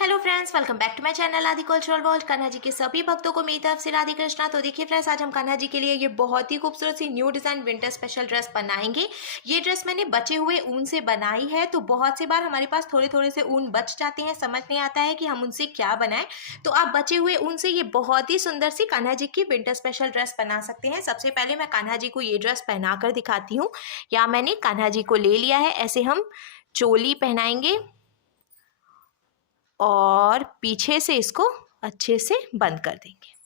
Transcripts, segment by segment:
Hello friends, welcome back to my channel Aadi cultural world. Kanha ji के सभी भक्तों को मेरी तरफ से राधे कृष्णा। तो देखिए फ्रेंड्स, आज हम कान्हा जी के लिए ये बहुत ही खूबसूरत सी new design winter special dress बनाएंगे। ये ड्रेस मैंने बचे हुए ऊन से बनाई है। तो बहुत से बार हमारे पास थोड़े थोड़े से ऊन बच जाते हैं, समझ नहीं आता है कि हम उनसे क्या बनाएं। तो आप बचे हुए ऊन से ये बहुत ही सुंदर सी कान्हा जी की विंटर स्पेशल ड्रेस बना सकते हैं। सबसे पहले मैं कान्हा जी को ये ड्रेस पहना कर दिखाती हूँ। यहाँ मैंने कान्हा जी को ले लिया है। ऐसे हम चोली पहनाएंगे और पीछे से इसको अच्छे से बंद कर देंगे।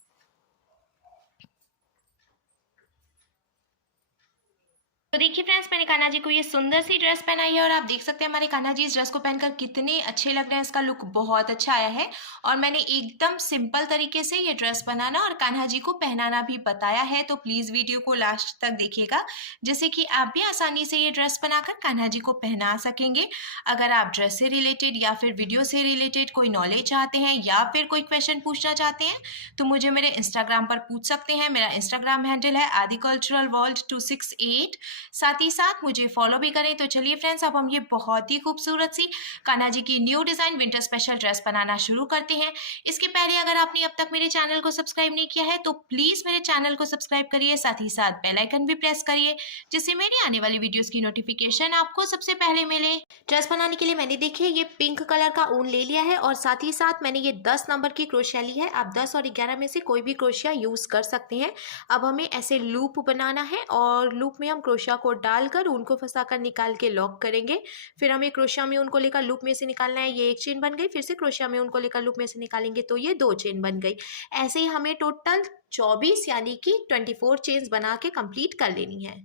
तो देखिए फ्रेंड्स, मैंने कान्हा जी को ये सुंदर सी ड्रेस पहनाई है और आप देख सकते हैं हमारे कान्हा जी इस ड्रेस को पहनकर कितने अच्छे लग रहे हैं। इसका लुक बहुत अच्छा आया है और मैंने एकदम सिंपल तरीके से ये ड्रेस बनाना और कान्हा जी को पहनाना भी बताया है। तो प्लीज़ वीडियो को लास्ट तक देखिएगा, जिससे कि आप भी आसानी से ये ड्रेस बनाकर कान्हा जी को पहना सकेंगे। अगर आप ड्रेस से रिलेटेड या फिर वीडियो से रिलेटेड कोई नॉलेज चाहते हैं या फिर कोई क्वेश्चन पूछना चाहते हैं तो मुझे मेरे इंस्टाग्राम पर पूछ सकते हैं। मेरा इंस्टाग्राम हैंडल है आदि कल्चरल वर्ल्ड 268। साथ ही साथ मुझे फॉलो भी करें। तो चलिए फ्रेंड्स, अब हम ये बहुत ही खूबसूरत सी कान्हा जी की new design winter special dress बनाना शुरू करते हैं। इसके पहले अगर आपने अब तक मेरे चैनल को सब्सक्राइब नहीं किया है तो प्लीज़ मेरे चैनल को सब्सक्राइब करिए, साथ ही साथ बेल आइकन भी प्रेस करिए, जिससे मेरी आने वाली वीडियोस की नोटिफिकेशन आपको सबसे पहले मिले। ड्रेस बनाने के लिए मैंने देखिए ये पिंक कलर का ऊन ले लिया है और साथ ही साथ मैंने ये 10 नंबर की क्रोशिया ली है। आप 10 और 11 में से कोई भी क्रोशिया यूज़ कर सकते हैं। अब हमें ऐसे लूप बनाना है और लूप में हम क्रोशिया को डालकर ऊन को फंसाकर निकाल के लॉक करेंगे। फिर हमें क्रोशिया में उनको लेकर लूप में से निकालना है। ये एक चेन बन गई। फिर से क्रोशिया में उनको लेकर लूप में से निकालेंगे तो ये 2 चेन बन गई। ऐसे ही हमें टोटल 24 यानी कि 24 चेन्स बना के कंप्लीट कर लेनी है।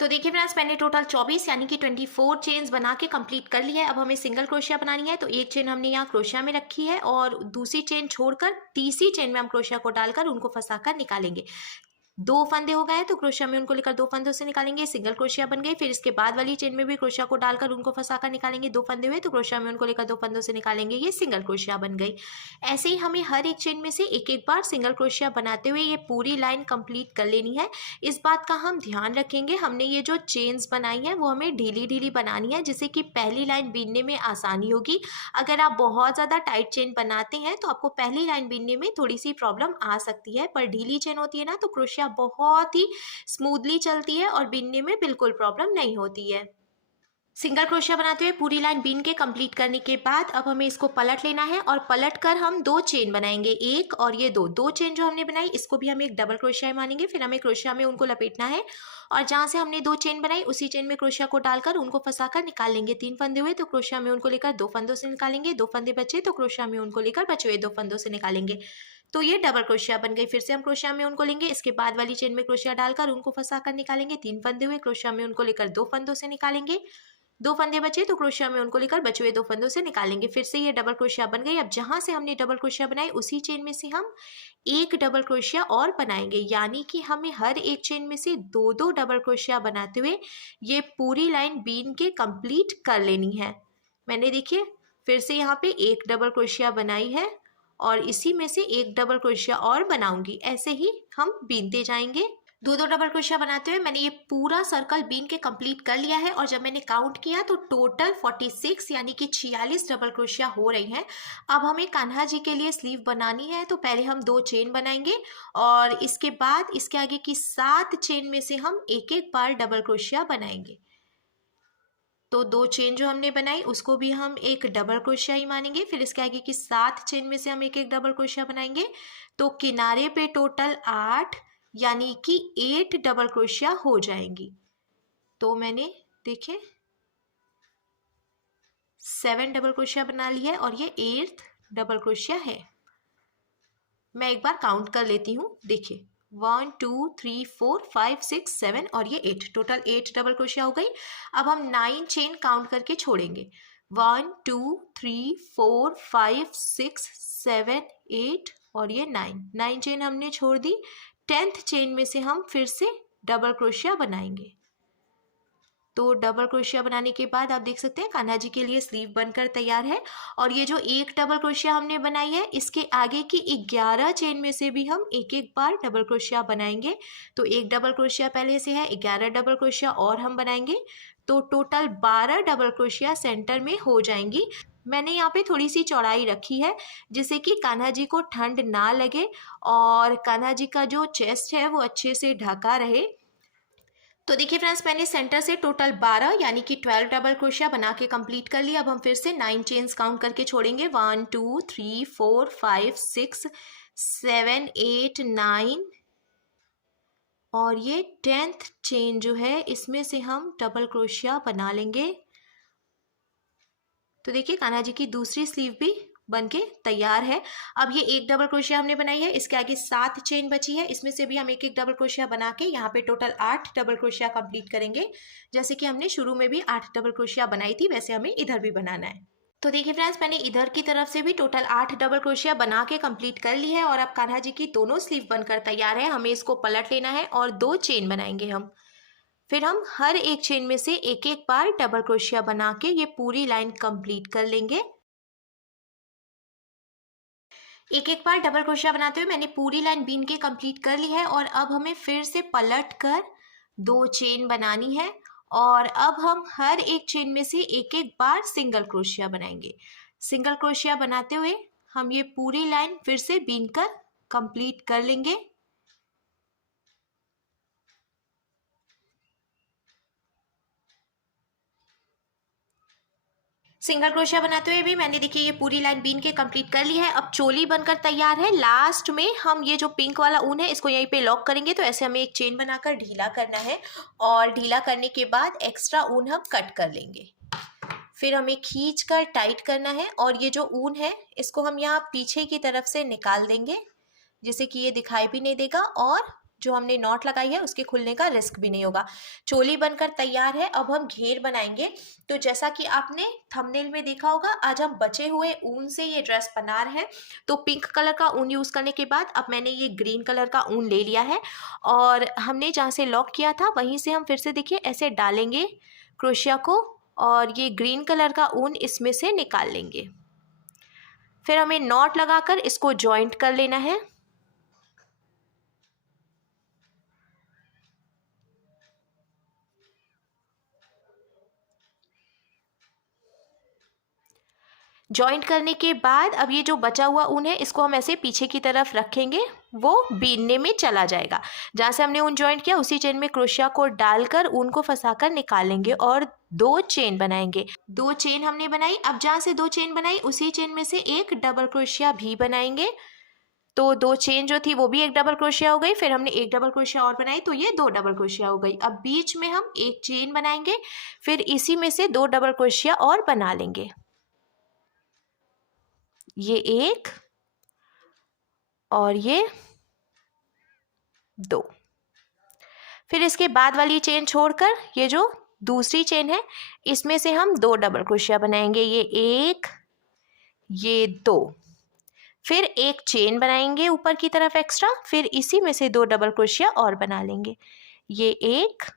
तो देखिए फ्रेंड्स, मैंने टोटल 24 यानी कि 24 चेन्स बना के कंप्लीट कर लिया है। अब हमें सिंगल क्रोशिया बनानी है। तो एक चेन हमने यहाँ क्रोशिया में रखी है और दूसरी चेन छोड़कर तीसरी चेन में हम क्रोशिया को डालकर उनको फंसाकर निकालेंगे। 2 फंदे हो गए तो क्रोशिया में उनको लेकर 2 फंदों से निकालेंगे, सिंगल क्रोशिया बन गई। फिर इसके बाद वाली चेन में भी क्रोशिया को डालकर उनको फंसाकर निकालेंगे। 2 फंदे हुए तो क्रोशिया में उनको लेकर 2 फंदों से निकालेंगे, ये सिंगल क्रोशिया बन गई। ऐसे ही हमें हर एक चेन में से एक एक बार सिंगल क्रोशिया बनाते हुए ये पूरी लाइन कंप्लीट कर लेनी है। इस बात का हम ध्यान रखेंगे, हमने ये जो चेन्स बनाई है वो हमें ढीली ढीली बनानी है, जिससे कि पहली लाइन बीनने में आसानी होगी। अगर आप बहुत ज़्यादा टाइट चेन बनाते हैं तो आपको पहली लाइन बीनने में थोड़ी सी प्रॉब्लम आ सकती है, पर ढीली चेन होती है ना तो क्रोशिया बहुत ही स्मूथली चलती है और बीनने में बिल्कुल प्रॉब्लम नहीं होती है। सिंगल क्रोशिया बनाते हुए पूरी लाइन बीन के कंप्लीट करने के बाद अब हमें इसको पलट लेना है और पलट कर हम 2 चेन बनाएंगे, एक और ये दो चेन जो हमने बनाई इसको भी हम एक डबल क्रोशिया मानेंगे। फिर हमें क्रोशिया में उनको लपेटना है और जहाँ से हमने 2 चेन बनाई उसी चेन में क्रोशिया को डालकर उनको फंसाकर निकाल लेंगे। 3 फंदे हुए तो क्रोशिया में उनको लेकर 2 फंदों से निकालेंगे, 2 फंदे बचे तो क्रोशिया में उनको लेकर बचे हुए 2 फंदों से निकालेंगे। तो ये डबल क्रोशिया बन गई। फिर से हम क्रोशिया में उनको लेंगे, इसके बाद वाली चेन में क्रोशिया डालकर उनको फंसाकर निकालेंगे। 3 फंदे हुए, क्रोशिया में उनको लेकर 2 फंदों से निकालेंगे। 2 फंदे बचे तो क्रोशिया में उनको लेकर बचे हुए 2 फंदों से निकालेंगे। फिर से ये डबल क्रोशिया बन गई। अब जहाँ से हमने डबल क्रोशिया बनाई उसी चेन में से हम एक डबल क्रोशिया और बनाएंगे, यानी कि हमें हर एक चेन में से 2-2 डबल क्रोशिया बनाते हुए ये पूरी लाइन बीन के कंप्लीट कर लेनी है। मैंने देखिए फिर से यहाँ पे एक डबल क्रोशिया बनाई है और इसी में से एक डबल क्रोशिया और बनाऊंगी। ऐसे ही हम बीनते जाएंगे। 2-2 डबल क्रोशिया बनाते हुए मैंने ये पूरा सर्कल बीन के कंप्लीट कर लिया है और जब मैंने काउंट किया तो टोटल 46 यानी कि 46 डबल क्रोशिया हो रही हैं। अब हमें कान्हा जी के लिए स्लीव बनानी है। तो पहले हम 2 चेन बनाएंगे और इसके बाद इसके आगे की 7 चेन में से हम एक एक बार डबल क्रोशिया बनाएंगे। तो 2 चेन जो हमने बनाई उसको भी हम एक डबल क्रोशिया ही मानेंगे। फिर इसके आगे की 7 चेन में से हम एक एक डबल क्रोशिया बनाएंगे। तो किनारे पे टोटल 8 यानी कि 8 डबल क्रोशिया हो जाएंगी। तो मैंने देखिए 7 डबल क्रोशिया बना लिया है और ये 8th डबल क्रोशिया है। मैं एक बार काउंट कर लेती हूँ। देखिए 1 2 3 4 5 6 7 और ये 8, टोटल 8 डबल क्रोशिया हो गई। अब हम 9 चेन काउंट करके छोड़ेंगे। 1 2 3 4 5 6 7 8 और ये 9 चेन हमने छोड़ दी। 10th चेन में से हम फिर से डबल क्रोशिया बनाएंगे। तो डबल क्रोशिया बनाने के बाद आप देख सकते हैं कान्हा जी के लिए स्लीव बनकर तैयार है। और ये जो एक डबल क्रोशिया हमने बनाई है इसके आगे की 11 चेन में से भी हम एक एक बार डबल क्रोशिया बनाएंगे। तो एक डबल क्रोशिया पहले से है, 11 डबल क्रोशिया और हम बनाएंगे। तो टोटल 12 डबल क्रोशिया सेंटर में हो जाएंगी। मैंने यहाँ पे थोड़ी सी चौड़ाई रखी है जिससे कि कान्हा जी को ठंड ना लगे और कान्हा जी का जो चेस्ट है वो अच्छे से ढका रहे। तो देखिए फ्रेंड्स, मैंने सेंटर से टोटल 12 यानी कि 12 डबल क्रोशिया बना के कंप्लीट कर लिया। अब हम फिर से 9 चेन्स काउंट करके छोड़ेंगे। 1 2 3 4 5 6 7 8 9 और ये 10th चेन जो है इसमें से हम डबल क्रोशिया बना लेंगे। तो देखिए कान्हा जी की दूसरी स्लीव भी बनके तैयार है। अब ये एक डबल क्रोशिया हमने बनाई है, इसके आगे 7 चेन बची है, इसमें से भी हम एक एक डबल क्रोशिया बना के यहाँ पे टोटल 8 डबल क्रोशिया कंप्लीट करेंगे। जैसे कि हमने शुरू में भी 8 डबल क्रोशिया बनाई थी वैसे हमें इधर भी बनाना है। तो देखिए फ्रेंड्स, मैंने इधर की तरफ से भी टोटल 8 डबल क्रोशिया बना के कंप्लीट कर ली है और अब कान्हा जी की दोनों स्लीव बनकर तैयार है। हमें इसको पलट लेना है और 2 चेन बनाएंगे हम। फिर हम हर एक चेन में से एक एक बार डबल क्रोशिया बना के ये पूरी लाइन कंप्लीट कर लेंगे। एक एक बार डबल क्रोशिया बनाते हुए मैंने पूरी लाइन बीन के कंप्लीट कर ली है और अब हमें फिर से पलट कर 2 चेन बनानी है और अब हम हर एक चेन में से एक एक बार सिंगल क्रोशिया बनाएंगे। सिंगल क्रोशिया बनाते हुए हम ये पूरी लाइन फिर से बीन कर कंप्लीट कर लेंगे। सिंगल क्रोशिया बनाते हुए भी मैंने देखिए ये पूरी लाइन बीन के कंप्लीट कर ली है। अब चोली बनकर तैयार है। लास्ट में हम ये जो पिंक वाला ऊन है इसको यहीं पे लॉक करेंगे। तो ऐसे हमें एक चेन बनाकर ढीला करना है और ढीला करने के बाद एक्स्ट्रा ऊन हम कट कर लेंगे। फिर हमें खींच कर टाइट करना है और ये जो ऊन है इसको हम यहाँ पीछे की तरफ से निकाल देंगे जिससे कि ये दिखाई भी नहीं देगा और जो हमने नॉट लगाई है उसके खुलने का रिस्क भी नहीं होगा। चोली बनकर तैयार है। अब हम घेर बनाएंगे। तो जैसा कि आपने थंबनेल में देखा होगा, आज हम बचे हुए ऊन से ये ड्रेस बना रहे हैं। तो पिंक कलर का ऊन यूज़ करने के बाद अब मैंने ये ग्रीन कलर का ऊन ले लिया है और हमने जहाँ से लॉक किया था वहीं से हम फिर से देखिए ऐसे डालेंगे क्रोशिया को और ये ग्रीन कलर का ऊन इसमें से निकाल लेंगे। फिर हमें नॉट लगाकर इसको जॉइंट कर लेना है। जॉइंट करने के बाद अब ये जो बचा हुआ ऊन है इसको हम ऐसे पीछे की तरफ रखेंगे, वो बीनने में चला जाएगा। जहाँ से हमने ऊन जॉइंट किया उसी चेन में क्रोशिया को डालकर ऊन को फंसाकर निकालेंगे और 2 चेन बनाएंगे। 2 चेन हमने बनाई। अब जहाँ से 2 चेन बनाई उसी चेन में से एक डबल क्रोशिया भी बनाएंगे। तो 2 चेन जो थी वो भी एक डबल क्रोशिया हो गई। फिर हमने एक डबल क्रोशिया और बनाई तो ये 2 डबल क्रोशिया हो गई। अब बीच में हम एक चेन बनाएंगे, फिर इसी में से 2 डबल क्रोशिया और बना लेंगे। ये एक और ये 2। फिर इसके बाद वाली चेन छोड़कर ये जो दूसरी चेन है इसमें से हम 2 डबल क्रोशिया बनाएंगे। ये एक, ये 2। फिर एक चेन बनाएंगे ऊपर की तरफ एक्स्ट्रा, फिर इसी में से 2 डबल क्रोशिया और बना लेंगे। ये एक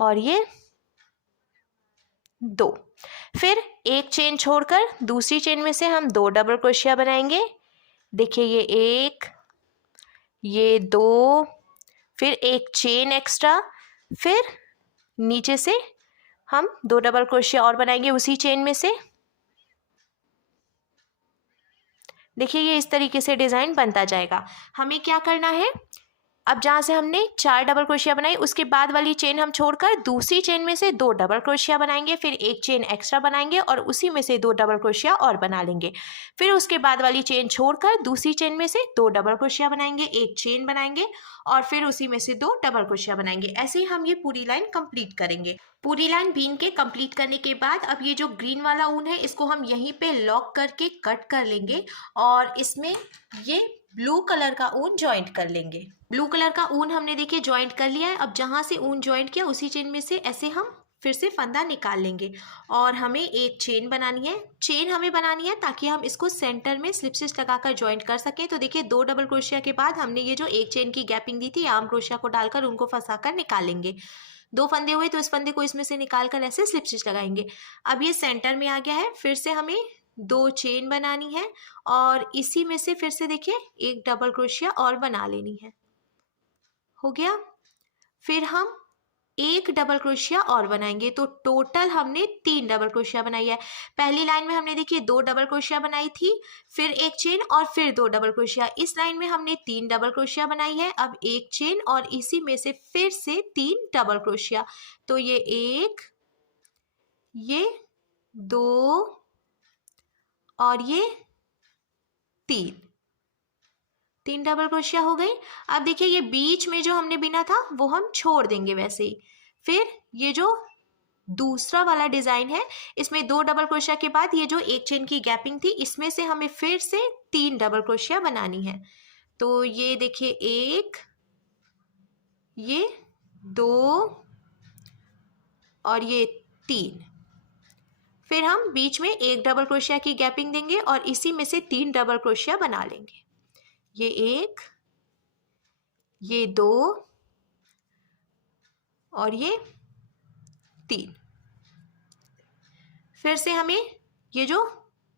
और ये 2। फिर एक चेन छोड़कर दूसरी चेन में से हम 2 डबल क्रोशिया बनाएंगे। देखिए ये एक, ये 2, फिर एक चेन एक्स्ट्रा, फिर नीचे से हम 2 डबल क्रोशिया और बनाएंगे उसी चेन में से। देखिए ये इस तरीके से डिज़ाइन बनता जाएगा। हमें क्या करना है, अब जहाँ से हमने 4 डबल क्रोशिया बनाई उसके बाद वाली चेन हम छोड़कर दूसरी चेन में से 2 डबल क्रोशिया बनाएंगे, फिर एक चेन एक्स्ट्रा बनाएंगे और उसी में से 2 डबल क्रोशिया और बना लेंगे। फिर उसके बाद वाली चेन छोड़कर दूसरी चेन में से 2 डबल क्रोशिया बनाएंगे, एक चेन बनाएंगे और फिर उसी में से 2 डबल क्रोशिया बनाएंगे। ऐसे ही हम ये पूरी लाइन कंप्लीट करेंगे। पूरी लाइन बीन के कंप्लीट करने के बाद अब ये जो ग्रीन वाला ऊन है इसको हम यहीं पे लॉक करके कट कर लेंगे और इसमें ये ब्लू कलर का ऊन ज्वाइंट कर लेंगे। ब्लू कलर का ऊन हमने देखिए ज्वाइंट कर लिया है। अब जहाँ से ऊन ज्वाइंट किया उसी चेन में से ऐसे हम फिर से फंदा निकाल लेंगे और हमें एक चेन बनानी है। चेन हमें बनानी है ताकि हम इसको सेंटर में स्लिप स्टिच लगाकर ज्वाइंट कर सकें। तो देखिए 2 डबल क्रोशिया के बाद हमने ये जो एक चेन की गैपिंग दी थी आर्म क्रोशिया को डालकर उनको फंसाकर निकालेंगे। 2 फंदे हुए तो इस फंदे को इसमें से निकाल कर ऐसे स्लिप स्टिच लगाएंगे। अब ये सेंटर में आ गया है। फिर से हमें 2 चेन बनानी है और इसी में से फिर से देखिए एक डबल क्रोशिया और बना लेनी है। हो गया। फिर हम एक डबल क्रोशिया और बनाएंगे। तो टोटल हमने 3 डबल क्रोशिया बनाई है। पहली लाइन में हमने देखिए 2 डबल क्रोशिया बनाई थी, फिर एक चेन और फिर 2 डबल क्रोशिया। इस लाइन में हमने 3 डबल क्रोशिया बनाई है। अब एक चेन और इसी में से फिर से 3 डबल क्रोशिया। तो ये 1, ये 2 और ये 3 डबल क्रोशिया हो गई। अब देखिए ये बीच में जो हमने बिना था वो हम छोड़ देंगे वैसे ही। फिर ये जो दूसरा वाला डिजाइन है, इसमें 2 डबल क्रोशिया के बाद ये जो एक चेन की गैपिंग थी, इसमें से हमें फिर से 3 डबल क्रोशिया बनानी है। तो ये देखिए 1, ये 2 और ये 3। फिर हम बीच में एक डबल क्रोशिया की गैपिंग देंगे और इसी में से 3 डबल क्रोशिया बना लेंगे। ये 1, ये 2 और ये 3। फिर से हमें ये जो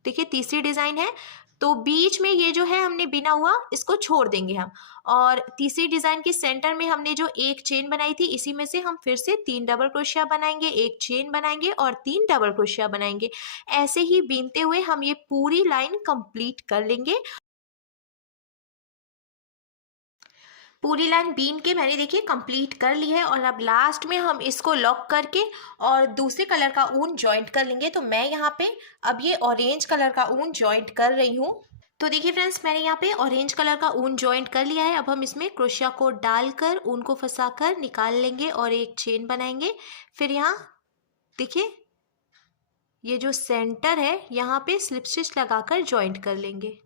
देखिए तीसरी डिजाइन है, तो बीच में ये जो है हमने बिना हुआ इसको छोड़ देंगे हम। और तीसरी डिजाइन के सेंटर में हमने जो एक चेन बनाई थी, इसी में से हम फिर से 3 डबल क्रोशिया बनाएंगे, एक चेन बनाएंगे और 3 डबल क्रोशिया बनाएंगे। ऐसे ही बीनते हुए हम ये पूरी लाइन कंप्लीट कर लेंगे। पूरी लाइन बीन के मैंने देखिए कंप्लीट कर ली है और अब लास्ट में हम इसको लॉक करके और दूसरे कलर का ऊन जॉइंट कर लेंगे। तो मैं यहाँ पे अब ये ऑरेंज कलर का ऊन जॉइंट कर रही हूँ। तो देखिए फ्रेंड्स, मैंने यहाँ पे ऑरेंज कलर का ऊन जॉइंट कर लिया है। अब हम इसमें क्रोशिया को डालकर ऊन को फंसाकर निकाल लेंगे और एक चेन बनाएंगे। फिर यहाँ देखिए ये जो सेंटर है, यहाँ पे स्लिप स्टिच लगाकर जॉइंट कर लेंगे।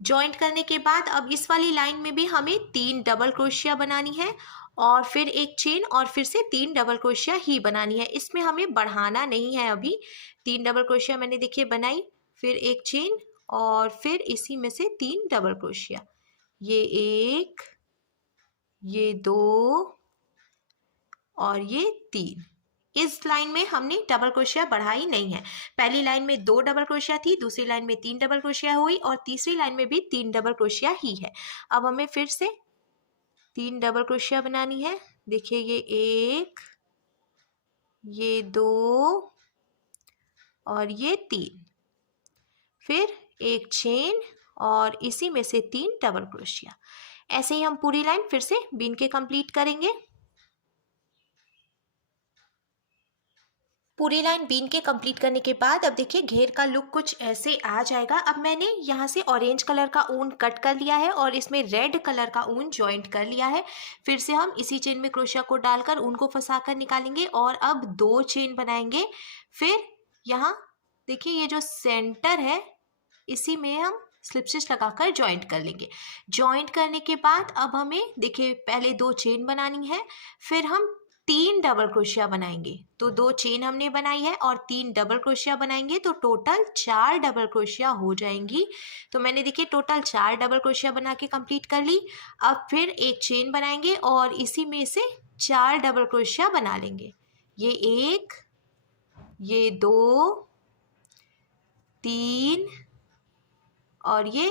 जॉइंट करने के बाद अब इस वाली लाइन में भी हमें 3 डबल क्रोशिया बनानी है और फिर एक चेन और फिर से 3 डबल क्रोशिया ही बनानी है। इसमें हमें बढ़ाना नहीं है। अभी 3 डबल क्रोशिया मैंने देखिए बनाई, फिर एक चेन और फिर इसी में से 3 डबल क्रोशिया। ये 1, ये 2 और ये 3। इस लाइन में हमने डबल क्रोशिया बढ़ाई नहीं है। पहली लाइन में 2 डबल क्रोशिया थी, दूसरी लाइन में 3 डबल क्रोशिया हुई और तीसरी लाइन में भी 3 डबल क्रोशिया ही है। अब हमें फिर से 3 डबल क्रोशिया बनानी है। देखिए ये 1, ये 2 और ये 3। फिर एक चेन और इसी में से 3 डबल क्रोशिया। ऐसे ही हम पूरी लाइन फिर से बीन के कंप्लीट करेंगे। पूरी लाइन बीन के कंप्लीट करने के बाद अब देखिए घेर का लुक कुछ ऐसे आ जाएगा। अब मैंने यहाँ से ऑरेंज कलर का ऊन कट कर लिया है और इसमें रेड कलर का ऊन जॉइंट कर लिया है। फिर से हम इसी चेन में क्रोशिया को डालकर ऊन को फंसाकर निकालेंगे और अब 2 चेन बनाएंगे। फिर यहाँ देखिए ये जो सेंटर है, इसी में हम स्लिप स्टिच लगाकर जॉइंट कर लेंगे। जॉइंट करने के बाद अब हमें देखिए पहले 2 चेन बनानी है, फिर हम 3 डबल क्रोशिया बनाएंगे। तो 2 चेन हमने बनाई है और 3 डबल क्रोशिया बनाएंगे, तो टोटल 4 डबल क्रोशिया हो जाएंगी। तो मैंने देखिए टोटल 4 डबल क्रोशिया बना के कंप्लीट कर ली। अब फिर एक चेन बनाएंगे और इसी में से 4 डबल क्रोशिया बना लेंगे। ये 1, ये 2, 3 और ये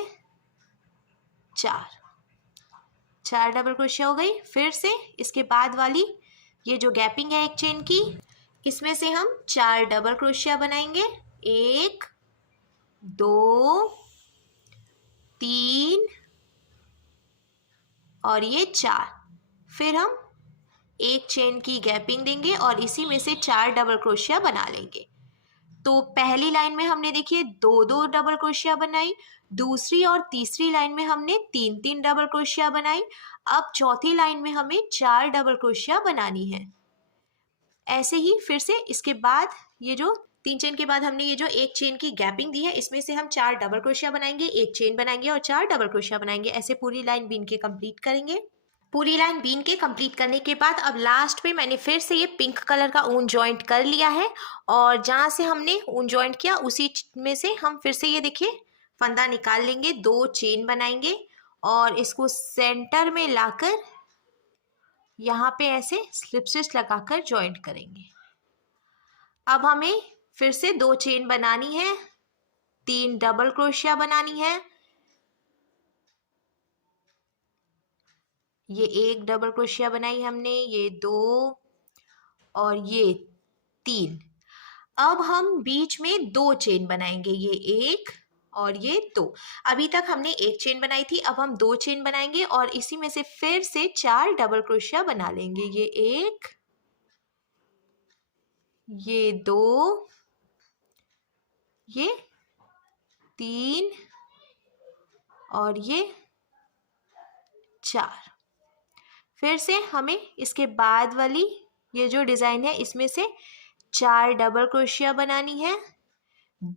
4 डबल क्रोशिया हो गई। फिर से इसके बाद वाली ये जो गैपिंग है एक चेन की, इसमें से हम 4 डबल क्रोशिया बनाएंगे। 1, 2, 3 और ये 4। फिर हम एक चेन की गैपिंग देंगे और इसी में से 4 डबल क्रोशिया बना लेंगे। तो पहली लाइन में हमने देखिए 2 डबल क्रोशिया बनाई, दूसरी और तीसरी लाइन में हमने 3 डबल क्रोशिया बनाई। अब चौथी लाइन में हमें 4 डबल क्रोशिया बनानी है। ऐसे ही फिर से इसके बाद ये जो 3 चेन के बाद हमने ये जो एक चेन की गैपिंग दी है, इसमें से हम 4 डबल क्रोशिया बनाएंगे, एक चेन बनाएंगे और 4 डबल क्रोशिया बनाएंगे। ऐसे पूरी लाइन बीन के कंप्लीट करेंगे। पूरी लाइन बीन के कंप्लीट करने के बाद अब लास्ट पे मैंने फिर से ये पिंक कलर का ऊन जॉइंट कर लिया है और जहाँ से हमने ऊन जॉइंट किया उसी में से हम फिर से ये देखिए फंदा निकाल लेंगे, 2 चेन बनाएंगे और इसको सेंटर में लाकर यहाँ पे ऐसे स्लिप स्टिच लगाकर जॉइंट करेंगे। अब हमें फिर से 2 चेन बनानी है, 3 डबल क्रोशिया बनानी है, ये एक डबल क्रोशिया बनाई हमने, ये 2 और ये 3। अब हम बीच में 2 चेन बनाएंगे, ये 1 और ये 2। अभी तक हमने 1 चेन बनाई थी, अब हम 2 चेन बनाएंगे और इसी में से फिर से 4 डबल क्रोशिया बना लेंगे। ये 1, ये 2, ये 3 और ये 4। फिर से हमें इसके बाद वाली ये जो डिज़ाइन है इसमें से 4 डबल क्रोशिया बनानी है,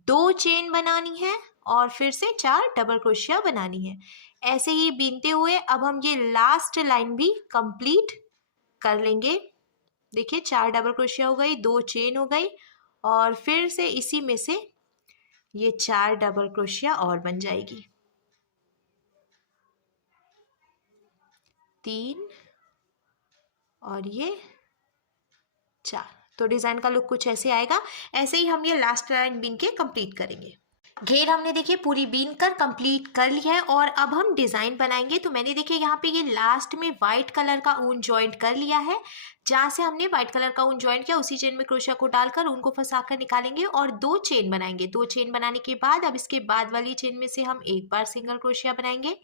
2 चेन बनानी है और फिर से 4 डबल क्रोशिया बनानी है। ऐसे ही बीनते हुए अब हम ये लास्ट लाइन भी कंप्लीट कर लेंगे। देखिए 4 डबल क्रोशिया हो गई, 2 चेन हो गई और फिर से इसी में से ये 4 डबल क्रोशिया और बन जाएगी। 3 और ये 4। तो डिज़ाइन का लुक कुछ ऐसे आएगा। ऐसे ही हम ये लास्ट लाइन बीन के कंप्लीट करेंगे। घेर हमने देखिए पूरी बीन कर कंप्लीट कर लिया है और अब हम डिज़ाइन बनाएंगे। तो मैंने देखिए यहाँ पे ये लास्ट में वाइट कलर का ऊन जॉइंट कर लिया है। जहाँ से हमने वाइट कलर का ऊन जॉइंट किया उसी चेन में क्रोशिया को डालकर ऊन को फंसा कर निकालेंगे और 2 चेन बनाएंगे। 2 चेन बनाने के बाद अब इसके बाद वाली चेन में से हम एक बार सिंगल क्रोशिया बनाएंगे,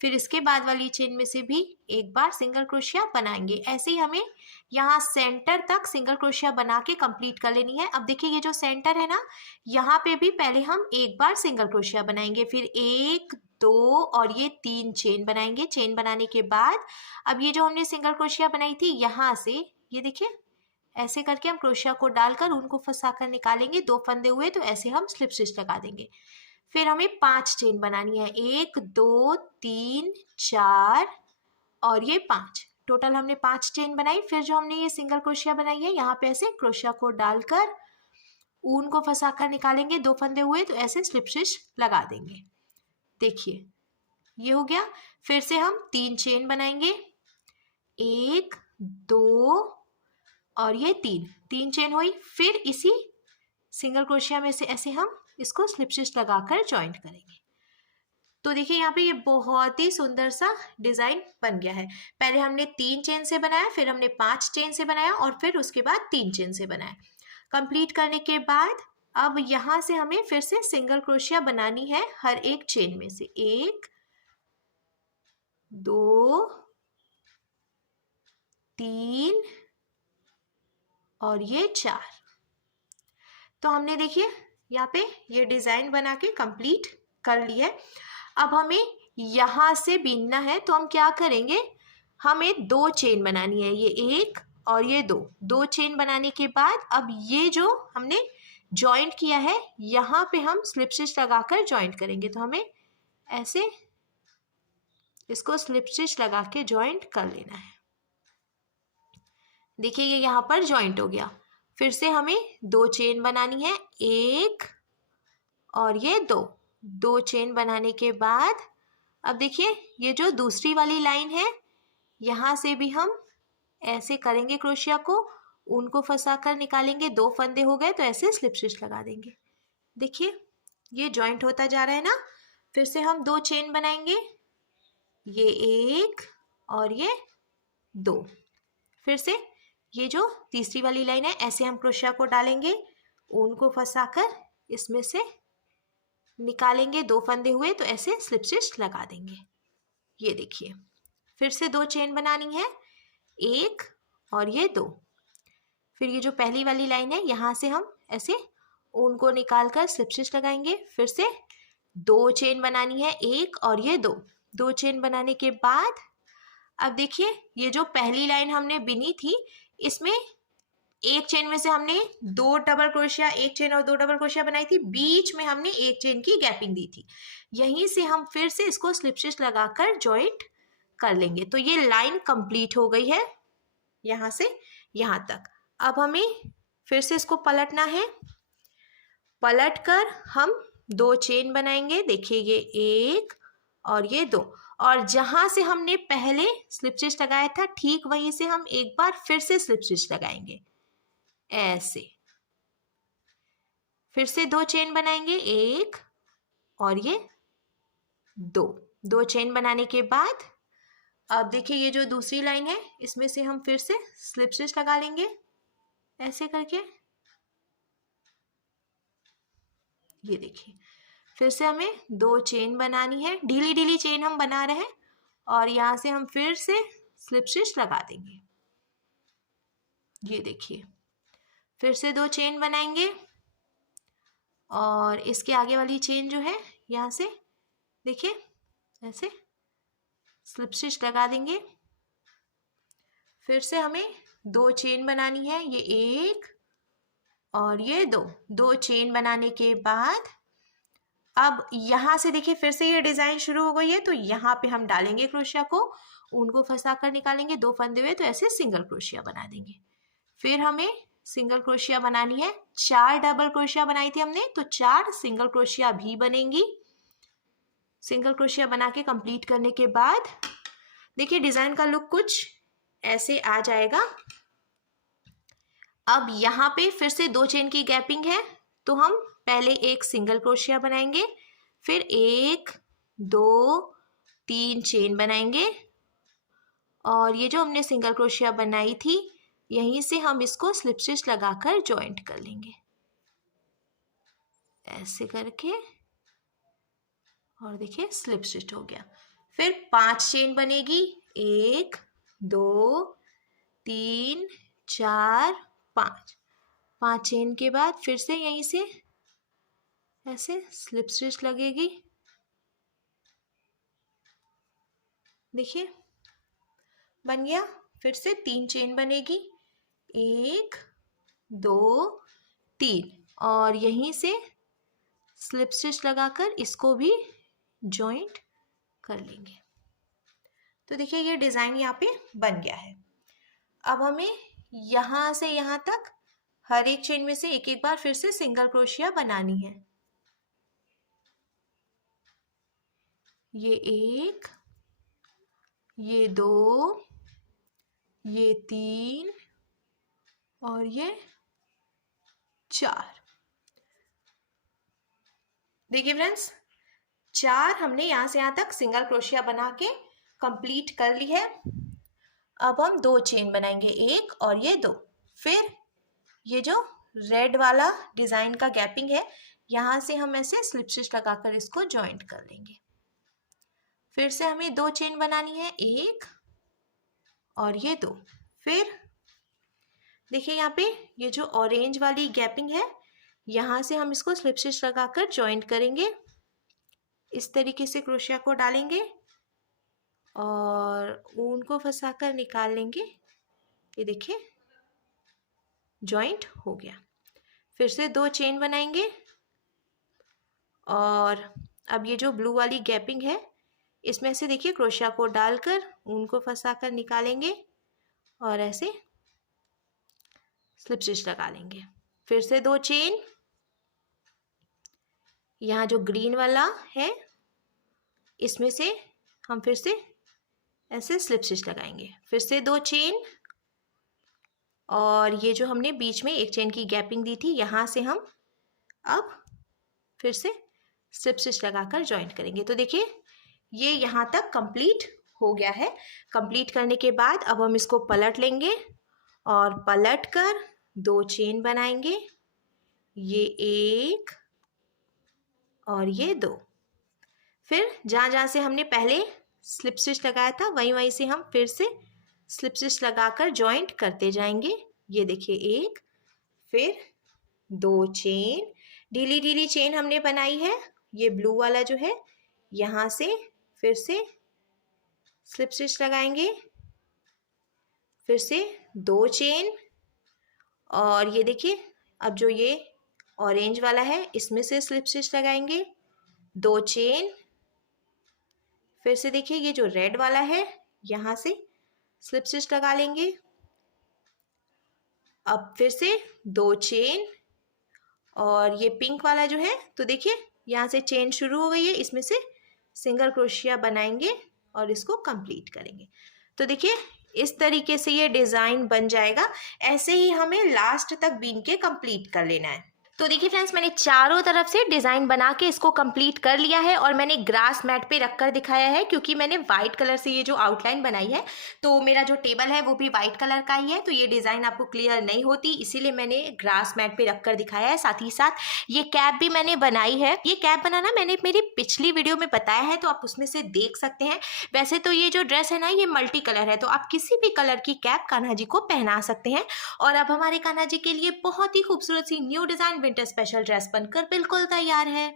फिर इसके बाद वाली चेन में से भी एक बार सिंगल क्रोशिया बनाएंगे। ऐसे ही हमें यहाँ सेंटर तक सिंगल क्रोशिया बना के कंप्लीट कर लेनी है। अब देखिए ये जो सेंटर है ना, यहाँ पे भी पहले हम एक बार सिंगल क्रोशिया बनाएंगे, फिर 1, 2 और ये 3 चेन बनाएंगे। चेन बनाने के बाद अब ये जो हमने सिंगल क्रोशिया बनाई थी यहाँ से ये देखिए ऐसे करके हम क्रोशिया को डालकर उनको फंसा कर निकालेंगे। 2 फंदे हुए तो ऐसे हम स्लिप स्टिच लगा देंगे। फिर हमें 5 चेन बनानी है, 1, 2, 3, 4 और ये 5। टोटल हमने 5 चेन बनाई। फिर जो हमने ये सिंगल क्रोशिया बनाई है यहाँ पे ऐसे क्रोशिया को डालकर ऊन को फंसा कर निकालेंगे। 2 फंदे हुए तो ऐसे स्लिप स्टिच लगा देंगे। देखिए ये हो गया। फिर से हम 3 चेन बनाएंगे, 1, 2 और ये 3 चेन हुई। फिर इसी सिंगल क्रोशिया में से ऐसे हम इसको स्लिप स्टिच लगाकर जॉइंट करेंगे। तो देखिए यहाँ पे ये बहुत ही सुंदर सा डिज़ाइन बन गया है। पहले हमने 3 चेन से बनाया, फिर हमने 5 चेन से बनाया और फिर उसके बाद 3 चेन से बनाया। कंप्लीट करने के बाद अब यहाँ से हमें फिर से सिंगल क्रोशिया बनानी है हर एक चेन में से। 1, 2, 3 और ये 4। तो हमने देखिए यहाँ पे ये डिज़ाइन बना के कंप्लीट कर लिया है। अब हमें यहाँ से बीनना है तो हम क्या करेंगे, हमें 2 चेन बनानी है, ये 1 और ये 2 चेन बनाने के बाद अब ये जो हमने जॉइंट किया है यहाँ पे हम स्लिप स्टिच लगाकर जॉइंट करेंगे। तो हमें ऐसे इसको स्लिप स्टिच लगा के जॉइंट कर लेना है। देखिए ये यहाँ पर जॉइंट हो गया। फिर से हमें 2 चेन बनानी है, 1 और ये 2 चेन बनाने के बाद अब देखिए ये जो दूसरी वाली लाइन है यहाँ से भी हम ऐसे करेंगे क्रोशिया को, उनको फंसा कर निकालेंगे। 2 फंदे हो गए तो ऐसे स्लिप स्टिच लगा देंगे। देखिए ये जॉइंट होता जा रहा है ना। फिर से हम 2 चेन बनाएंगे, ये 1 और ये 2। फिर से ये जो तीसरी वाली लाइन है ऐसे हम क्रोशिया को डालेंगे, उनको फंसाकर इसमें से निकालेंगे। 2 फंदे हुए तो ऐसे स्लिप स्टिच लगा देंगे। ये देखिए फिर से 2 चेन बनानी है, 1 और ये 2। फिर ये जो पहली वाली लाइन है यहाँ से हम ऐसे ऊन को निकाल कर स्लिप स्टिच लगाएंगे। फिर से 2 चेन बनानी है, 1 और ये 2 चेन बनाने के बाद अब देखिए ये जो पहली लाइन हमने बिनी थी इसमें एक चेन में से हमने 2 डबल क्रोशिया, 1 चेन और 2 डबल क्रोशिया बनाई थी, बीच में हमने 1 चेन की गैपिंग दी थी। यहीं से हम फिर से इसको स्लिप स्टिच लगाकर जॉइंट कर लेंगे। तो ये लाइन कंप्लीट हो गई है यहाँ से यहाँ तक। अब हमें फिर से इसको पलटना है। पलट कर हम 2 चेन बनाएंगे। देखिए ये 1 और ये 2 और जहाँ से हमने पहले स्लिप स्टिच लगाया था ठीक वहीं से हम एक बार फिर से स्लिप स्टिच लगाएंगे ऐसे। फिर से 2 चेन बनाएंगे, 1 और ये 2 चेन बनाने के बाद अब देखिए ये जो दूसरी लाइन है इसमें से हम फिर से स्लिप स्टिच लगा लेंगे ऐसे करके। ये देखिए फिर से हमें 2 चेन बनानी है, ढीली ढीली चेन हम बना रहे हैं और यहाँ से हम फिर से स्लिप स्टिच लगा देंगे। ये देखिए फिर से 2 चेन बनाएंगे और इसके आगे वाली चेन जो है यहाँ से देखिए ऐसे स्लिप स्टिच लगा देंगे। फिर से हमें 2 चेन बनानी है, ये 1 और ये 2 चेन बनाने के बाद अब यहाँ से देखिए फिर से ये डिज़ाइन शुरू हो गई है, तो यहाँ पे हम डालेंगे क्रोशिया को, ऊन को फंसा कर निकालेंगे 2 फंदे हुए, तो ऐसे सिंगल क्रोशिया बना देंगे। फिर हमें सिंगल क्रोशिया बनानी है, 4 डबल क्रोशिया बनाई थी हमने, तो 4 सिंगल क्रोशिया भी बनेंगी। सिंगल क्रोशिया बना के कंप्लीट करने के बाद देखिए डिज़ाइन का लुक कुछ ऐसे आ जाएगा। अब यहाँ पे फिर से 2 चेन की गैपिंग है, तो हम पहले एक सिंगल क्रोशिया बनाएंगे, फिर 1 2 3 चेन बनाएंगे और ये जो हमने सिंगल क्रोशिया बनाई थी यहीं से हम इसको स्लिप स्टिच लगाकर जॉइंट कर लेंगे ऐसे करके। और देखिए स्लिप स्टिच हो गया। फिर 5 चेन बनेगी, 1 2 3 4 5 चेन के बाद फिर से यहीं से ऐसे स्लिप स्टिच लगेगी। देखिए बन गया। फिर से 3 चेन बनेगी, 1 2 3 और यहीं से स्लिप स्टिच लगाकर इसको भी जॉइंट कर लेंगे। तो देखिए ये डिज़ाइन यहाँ पे बन गया है। अब हमें यहाँ से यहाँ तक हर एक चेन में से एक एक बार फिर से सिंगल क्रोशिया बनानी है। ये 1 ये 2 ये 3 और ये 4। देखिए फ्रेंड्स 4 हमने यहाँ से यहाँ तक सिंगल क्रोशिया बना के कंप्लीट कर ली है। अब हम 2 चेन बनाएंगे, 1 और ये 2। फिर ये जो रेड वाला डिज़ाइन का गैपिंग है यहाँ से हम ऐसे स्लिप स्टिच लगाकर इसको जॉइंट कर लेंगे। फिर से हमें 2 चेन बनानी है, 1 और ये 2। फिर देखिए यहाँ पे ये जो ऑरेंज वाली गैपिंग है यहाँ से हम इसको स्लिप स्टिच लगाकर जॉइंट करेंगे। इस तरीके से क्रोशिया को डालेंगे और ऊन को फंसाकर निकाल लेंगे। ये देखिए जॉइंट हो गया। फिर से 2 चेन बनाएंगे और अब ये जो ब्लू वाली गैपिंग है इसमें से देखिए क्रोशिया को डालकर ऊन को फंसाकर निकालेंगे और ऐसे स्लिप स्टिच लगा लेंगे। फिर से 2 चेन, यहाँ जो ग्रीन वाला है इसमें से हम फिर से ऐसे स्लिप स्टिच लगाएंगे। फिर से 2 चेन और ये जो हमने बीच में 1 चेन की गैपिंग दी थी यहाँ से हम अब फिर से स्लिप स्टिच लगाकर जॉइंट करेंगे। तो देखिए ये यहाँ तक कंप्लीट हो गया है। कंप्लीट करने के बाद अब हम इसको पलट लेंगे और पलट कर 2 चेन बनाएंगे, ये 1 और ये 2। फिर जहाँ जहाँ से हमने पहले स्लिप स्टिच लगाया था वहीं से हम फिर से स्लिप स्टिच लगाकर जॉइंट करते जाएंगे। ये देखिए 1, फिर 2 चेन, ढीली ढीली चेन हमने बनाई है। ये ब्लू वाला जो है यहाँ से फिर से स्लिप स्टिच लगाएंगे, फिर से 2 चेन और ये देखिए अब जो ये ऑरेंज वाला है इसमें से स्लिप स्टिच लगाएंगे, 2 चेन। फिर से देखिए ये जो रेड वाला है यहाँ से स्लिप स्टिच लगा लेंगे। अब फिर से 2 चेन और ये पिंक वाला जो है तो देखिए यहाँ से चेन शुरू हो गई है, इसमें से सिंगल क्रोशिया बनाएंगे और इसको कंप्लीट करेंगे। तो देखिए इस तरीके से ये डिज़ाइन बन जाएगा। ऐसे ही हमें लास्ट तक बीन के कंप्लीट कर लेना है। तो देखिए फ्रेंड्स, मैंने चारों तरफ से डिज़ाइन बना के इसको कंप्लीट कर लिया है और मैंने ग्रास मैट पे रख कर दिखाया है, क्योंकि मैंने वाइट कलर से ये जो आउटलाइन बनाई है, तो मेरा जो टेबल है वो भी वाइट कलर का ही है, तो ये डिज़ाइन आपको क्लियर नहीं होती, इसीलिए मैंने ग्रास मैट पे रख कर दिखाया है। साथ ही साथ ये कैप भी मैंने बनाई है। ये कैप बनाना मैंने मेरी पिछली वीडियो में बताया है, तो आप उसमें से देख सकते हैं। वैसे तो ये जो ड्रेस है ना, ये मल्टी कलर है, तो आप किसी भी कलर की कैप कान्हा जी को पहना सकते हैं। और अब हमारे कान्हा जी के लिए बहुत ही खूबसूरत सी new design winter special dress बनकर बिल्कुल तैयार है।